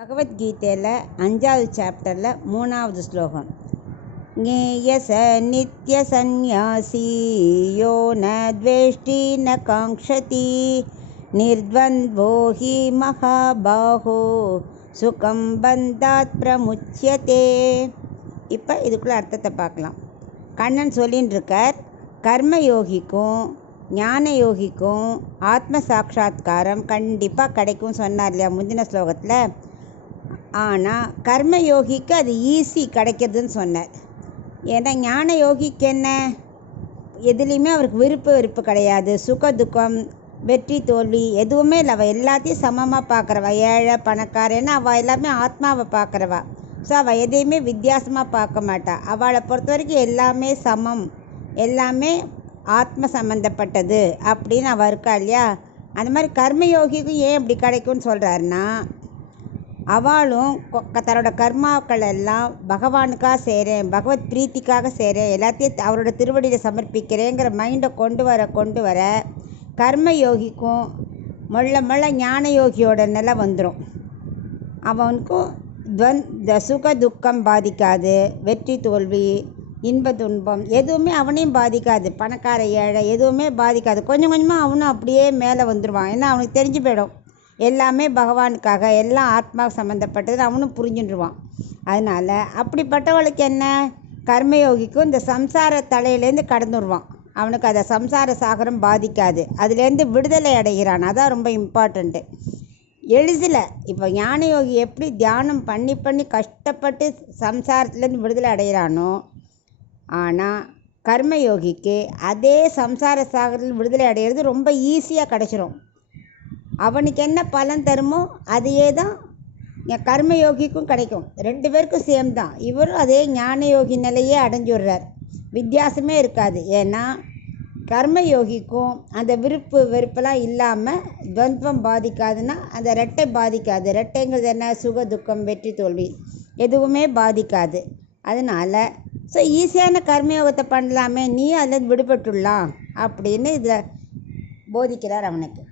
பகவத்கீதையில் 5வது சாப்டரில் 3வது ஸ்லோகம். ஞேயச நித்ய சந்நியாசி யோ ந த்வேஷ்டி ந காங்க்ஷதி நிர்த்வந்த்வோ ஹி மகாபாஹோ சுகம் பந்தாத் பிரமுச்யதே. இப்போ இதுக்குள்ள அர்த்தத்தை பார்க்கலாம். கண்ணன் சொல்லின்னு இருக்கார், கர்மயோகிக்கும் ஞான யோகிக்கும் ஆத்ம சாட்சா்காரம் கண்டிப்பாக கிடைக்கும் சொன்னார் இல்லையா முந்தின ஸ்லோகத்தில். ஆனால் கர்மயோகிக்கு அது ஈஸி கிடைக்கிறதுன்னு சொன்னார். ஏன்னா ஞான யோகிக்கு என்ன, எதுலேயுமே அவருக்கு வெறுப்பு கிடையாது. சுக துக்கம் வெற்றி தோல்வி எதுவுமே இல்லை. அவள் எல்லாத்தையும் சமமாக பார்க்குறவா, ஏழை பணக்கார, ஏன்னா அவள் எல்லாமே ஆத்மாவை பார்க்குறவா. ஸோ அவள் எதையுமே வித்தியாசமாக பார்க்க மாட்டாள். அவளை பொறுத்த வரைக்கும் எல்லாமே சமம், எல்லாமே ஆத்ம சம்மந்தப்பட்டது அப்படின்னு அவள் இருக்கா இல்லையா. அந்த மாதிரி கர்மயோகிக்கும் ஏன் இப்படி கிடைக்கும்னு சொல்கிறாருன்னா, அவளும் தன்னோட கர்மாக்கள் எல்லாம் பகவானுக்காக செய்கிறேன், பகவத் பிரீத்திக்காக செய்கிறேன், எல்லாத்தையும் அவரோட திருவடியில் சமர்ப்பிக்கிறேங்கிற மைண்டை கொண்டு வர கர்மயோகிக்கும் மொள்ள ஞான யோகியோட நிலை வந்துடும். அவனுக்கும் சுக துக்கம் பாதிக்காது, வெற்றி தோல்வி இன்ப துன்பம் எதுவுமே அவனையும் பாதிக்காது. பணக்கார ஏழை எதுவுமே பாதிக்காது. கொஞ்சம் கொஞ்சமாக அவனும் அப்படியே மேலே வந்துடுவான். ஏன்னா அவனுக்கு தெரிஞ்சு போயிடும் எல்லாமே பகவானுக்காக, எல்லாம் ஆத்மா சம்மந்தப்பட்டது அவனும் புரிஞ்சுடுவான். அதனால் அப்படிப்பட்டவளுக்கு என்ன, கர்மயோகிக்கும் இந்த சம்சார தலையிலேருந்து கடந்துடுவான். அவனுக்கு அதை சம்சார சாகரம் பாதிக்காது, அதுலேருந்து விடுதலை அடைகிறான். அதான் ரொம்ப இம்பார்ட்டண்ட்டு. எளிதில் இப்போ ஞானயோகி எப்படி தியானம் பண்ணி கஷ்டப்பட்டு சம்சாரத்துலேருந்து விடுதலை அடைகிறானோ, ஆனால் கர்மயோகிக்கு அதே சம்சார சாகரில் விடுதலை அடைகிறது ரொம்ப ஈஸியாக கிடச்சிரும். அவனுக்கு என்ன பலன் தருமோ அதையே தான் கர்மயோகிக்கும் கிடைக்கும். 2 பேருக்கும் சேம் தான். இவரும் அதே ஞானயோகி நிலையே அடைஞ்சுடுறார், வித்தியாசமே இருக்காது. ஏன்னா கர்மயோகிக்கும் அந்த வெறுப்பெல்லாம் இல்லாமல் துவந்தம் பாதிக்காதுன்னா அந்த ரெட்டை பாதிக்காது. ரெட்டைங்கிறது என்ன, சுக துக்கம் வெற்றி தோல்வி எதுவுமே பாதிக்காது. அதனால் ஸோ ஈஸியான கர்மயோகத்தை பண்ணலாமே, நீ அதில் விடுபட்டுடலாம் அப்படின்னு இதில் போதிக்கிறார் அவனுக்கு.